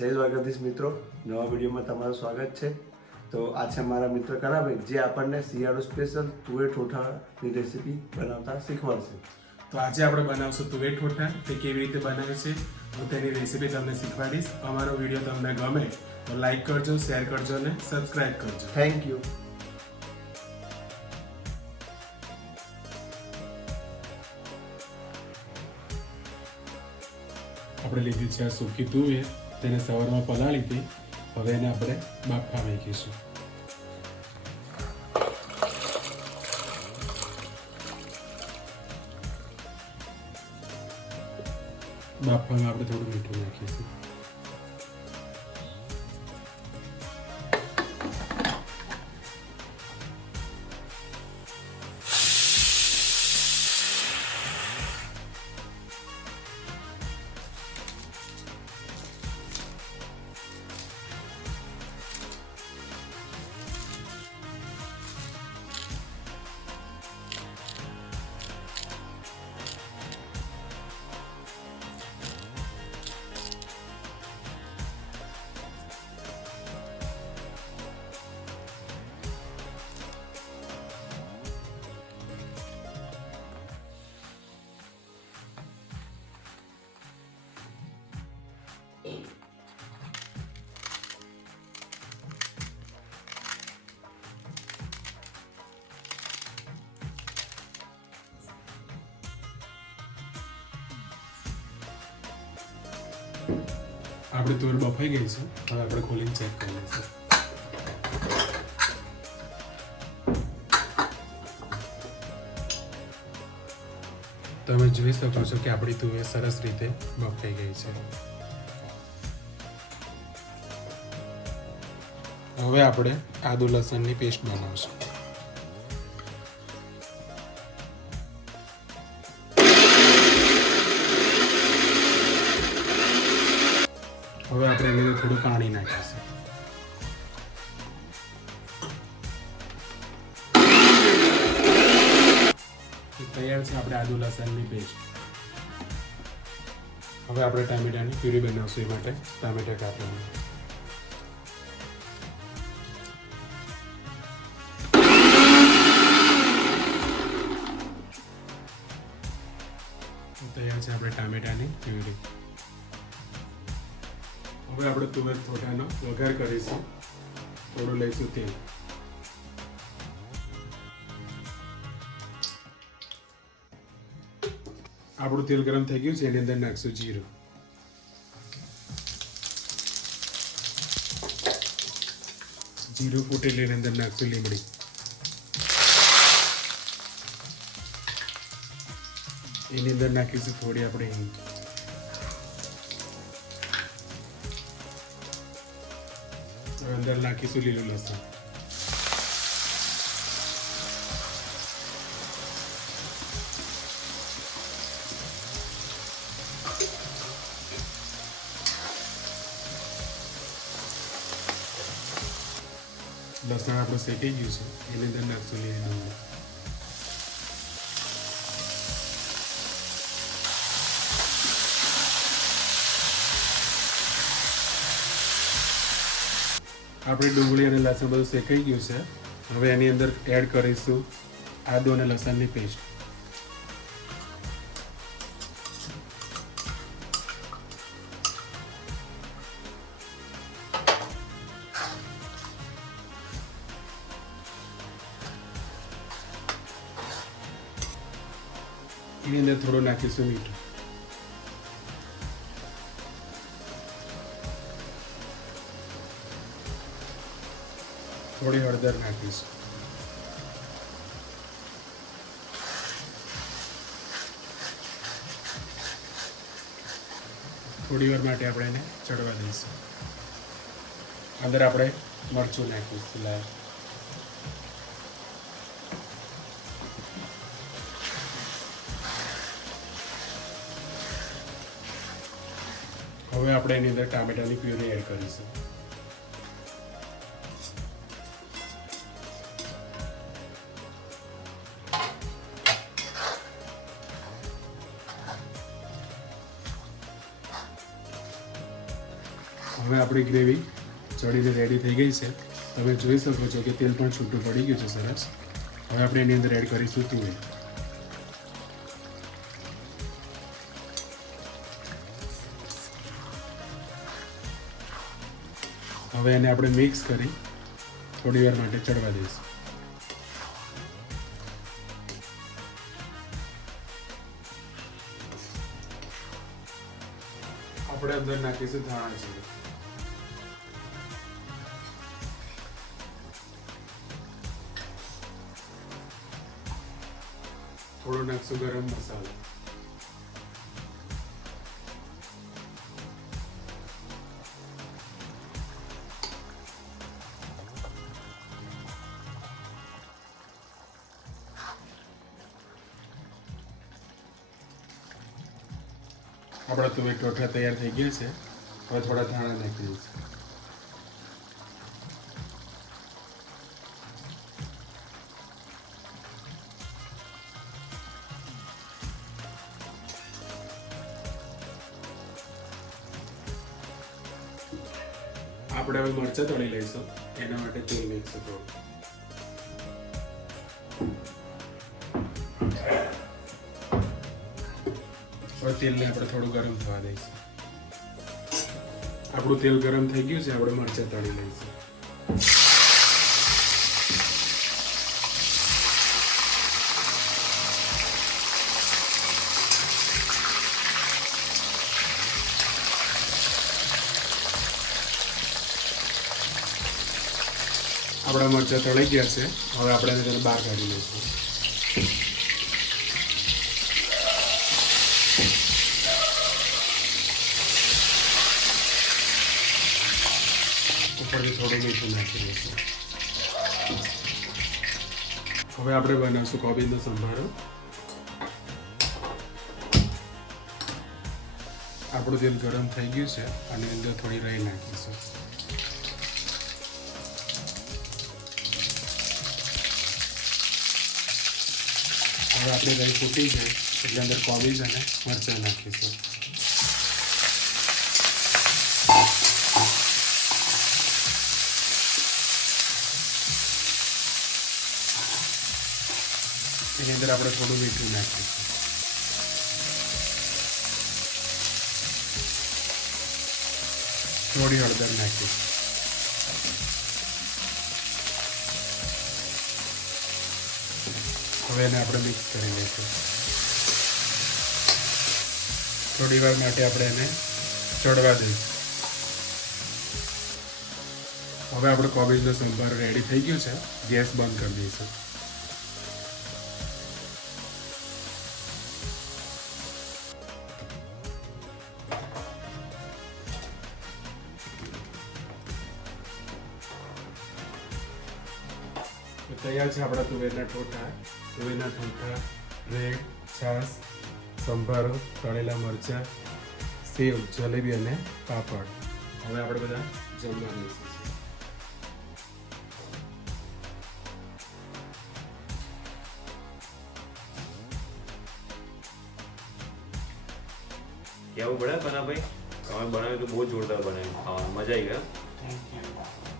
જય દ્વારકાધીશ મિત્રો, નવા વિડીયોમાં તમારું સ્વાગત છે। તો આ છે મારા મિત્ર કરાભાઈ, જે આપણને શિયાળો સ્પેશિયલ તુવેર ઠોઠાની રેસીપી બનાવતા શીખવાડશે। તો આજે આપણે બનાવશું તુવેર ઠોઠા। તે કેવી રીતે બનાવે છે હું તેની રેસીપી તમને શીખવાડીશ। અમારો વિડીયો તમને ગમે તો લાઈક કરજો, શેર કરજો અને સબસ્ક્રાઇબ કરજો। Thank you. આપણે લીધી છે આ સૂકી તુવેર, તેને સવારમાં પલાળી હતી। હવે એને આપણે બાફવા મૂકીશું। બાફવામાં આપણે થોડું મીઠું નાખીશું। આપણે તુવેર બફાઈ ગઈ છે। હવે આપણે ખોલીને ચેક કરી લઈશું। તમે જોઈ શકો છો કે આપણી તુવેર સરસ રીતે બફાઈ ગઈ છે। હવે આપણે આદુ લસણની પેસ્ટ બનાવશું। હવે આપણે એની અંદર થોડું પાણી નાખીશું। તૈયાર છે આપણે આદુ લસણની પેસ્ટ। હવે આપણે ટામેટાની પ્યુરી બનાવશું। એ માટે ટામેટા કાપવાનું। તૈયાર છે આપણે ટામેટાની પ્યુરી। હવે આપણે તુવેર ઠોઠાનો વઘાર કરીશું। થોડું લઈશું તેલ। આપણું તેલ ગરમ થઈ ગયું છે, એની અંદર નાખશું જીરું। જીરું ફૂટી એની અંદર નાખશું લીમડી। એની અંદર નાખીશું થોડી આપણે હિંગ। અંદર નાખીશું લીલું લસણ। લસણ આપણું શેકાઈ ગયું છે, એની અંદર નાખશું લીલી ડુંગળી। આપણી ડુંગળી અને લસણ બધું શેકાઈ ગયું છે। હવે એની અંદર એડ કરીશું આદુ અને લસણની પેસ્ટ। એની અંદર થોડું નાખીશું મીઠું। થોડી હળદર નાખીશું। થોડી વાર માટે આપણે એને ચડવા દઈશું। અંદર આપણે મરચું નાખીશું લાલ। હવે આપણે એની અંદર ટામેટાની પ્યુરી એડ કરીશું। હવે આપણી ગ્રેવી ચડીને રેડી થઈ ગઈ છે. તમે જોઈ શકો છો કે તેલ પણ છૂટું પડી ગયું છે સરસ. હવે આપણે એની અંદર એડ કરીશું તુવેર. હવે એને આપણે મિક્સ કરી થોડી વાર માટે ચડવા દઈશું. આપણે અંદર નાખીશું ધાણા જીરું. થોડો નાખશું ગરમ મસાલો. આપણા તુવેર ટોઠા તૈયાર થઈ ગયા છે. હવે થોડા ધાણા નાખી દઈશું. આપણે હવે મરચાં તળી લઈશું. એના માટે તેલ નાખીશું થોડું. હવે તેલને આપણે થોડું ગરમ થવા દઈશું. આપણું તેલ ગરમ થઈ ગયું છે. આપણે મરચાં તળી લઈશું. આપણા મરચાં તળી ગયા છે. હવે આપણે એને બહાર કાઢી લઈશું. ઉપરથી થોડું મીઠું નાખી દઈશું. હવે આપણે બનાવશું કોબીજનો સંભારો. આપણું તેલ ગરમ થઈ ગયું છે અને અંદર થોડી રાઈ નાખીશું. હવે આપણે રાઈ ફૂટી જાય એટલે અંદર કોબીજ અને મરચાં નાખીશું. એની અંદર આપણે થોડું મીઠું નાખીશું. થોડી હળદર નાખીશું. હવે એને આપણે મિક્સ કરી લઈશું. થોડી વાર માટે આપણે એને ચડવા દઈશું. હવે આપણે કોબીજનો સંભાર રેડી થઈ ગયું છે. ગેસ બંધ કરી દઈશું. તૈયાર છે આપણા તુવેરના ઠોઠા, બ્રેડ, છાશ, સંભારો, તળેલા મરચાં, સેવ, જલેબી અને પાપડ. હવે આપણે બધા જમવા દઈશું. કેવું પડે કના ભાઈ? તમે બનાવ્યું તો બહુ જોરદાર બનાવ્યું, ખાવાનું મજા આવી ગઈ. Thank you.